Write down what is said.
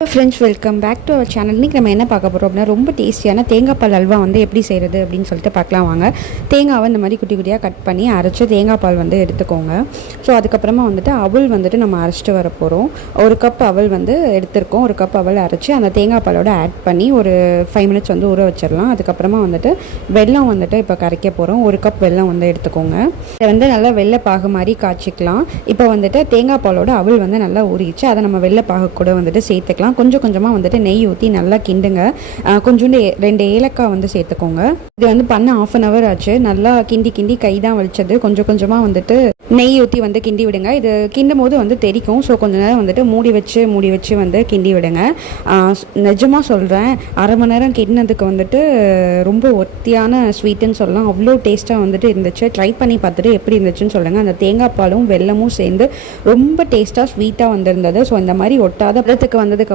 Friends, welcome back to our channel. இன்றைக்கி நம்ம என்ன பார்க்க போகிறோம் அப்படின்னா, ரொம்ப டேஸ்டியான தேங்காய் பால் அல்வா வந்து எப்படி செய்கிறது அப்படின்னு சொல்லிட்டு பார்க்கலாம் வாங்க. தேங்காவை இந்த மாதிரி குட்டி குட்டியாக கட் பண்ணி அரைச்சி தேங்காய் பால் வந்து எடுத்துக்கோங்க. ஸோ அதுக்கப்புறமா வந்துட்டு அவல் வந்துட்டு நம்ம அரைச்சிட்டு வர போகிறோம். ஒரு கப் அவல் வந்து எடுத்திருக்கோம். ஒரு கப் அவல் அரைச்சி அந்த தேங்காய் பாலோட ஆட் பண்ணி ஒரு 5 மினிட்ஸ் வந்து ஊற வச்சிடலாம். அதுக்கப்புறமா வந்துட்டு வெல்லம் வந்துட்டு இப்போ கரைக்க போகிறோம். ஒரு கப் வெல்லம் வந்து எடுத்துக்கோங்க. இதை வந்து நல்லா வெள்ளை பாகு மாதிரி காய்ச்சிக்கலாம். இப்போ வந்துட்டு தேங்காய் பாலோட அவல் வந்து நல்லா ஊறிச்சு. அதை நம்ம வெள்ளை பாகு கூட வந்துட்டு சேர்த்துக்கலாம். கொஞ்சம் கொஞ்சமாக வந்துட்டு நெய் ஊற்றி நல்லா கிண்டுங்க. கொஞ்சோண்டு 2 ஏலக்காய் வந்து சேர்த்துக்கோங்க. இது வந்து பண்ண 1/2 hour ஆச்சு. நல்லா கிண்டி கை தான் வலிச்சது. கொஞ்சம் கொஞ்சமாக வந்துட்டு நெய் ஊற்றி வந்து கிண்டி விடுங்க. இது கிண்டும் போது வந்து தெரிக்கும். ஸோ கொஞ்ச நேரம் வந்துட்டு மூடி வச்சு வந்து கிண்டி விடுங்க. நிஜமாக சொல்கிறேன், அரை மணி நேரம் கிண்டினதுக்கு வந்துட்டு ரொம்ப ஒத்தியான ஸ்வீட்டுன்னு சொல்லலாம். அவ்வளோ டேஸ்ட்டாக வந்துட்டு இருந்துச்சு. ட்ரை பண்ணி பார்த்துட்டு எப்படி இருந்துச்சுன்னு சொல்லுங்கள். அந்த தேங்காய் பாலும் வெல்லமும் சேர்ந்து ரொம்ப டேஸ்ட்டாக ஸ்வீட்டாக வந்திருந்தது. ஸோ இந்த மாதிரி ஒட்டாத பதத்துக்கு வந்ததுக்கு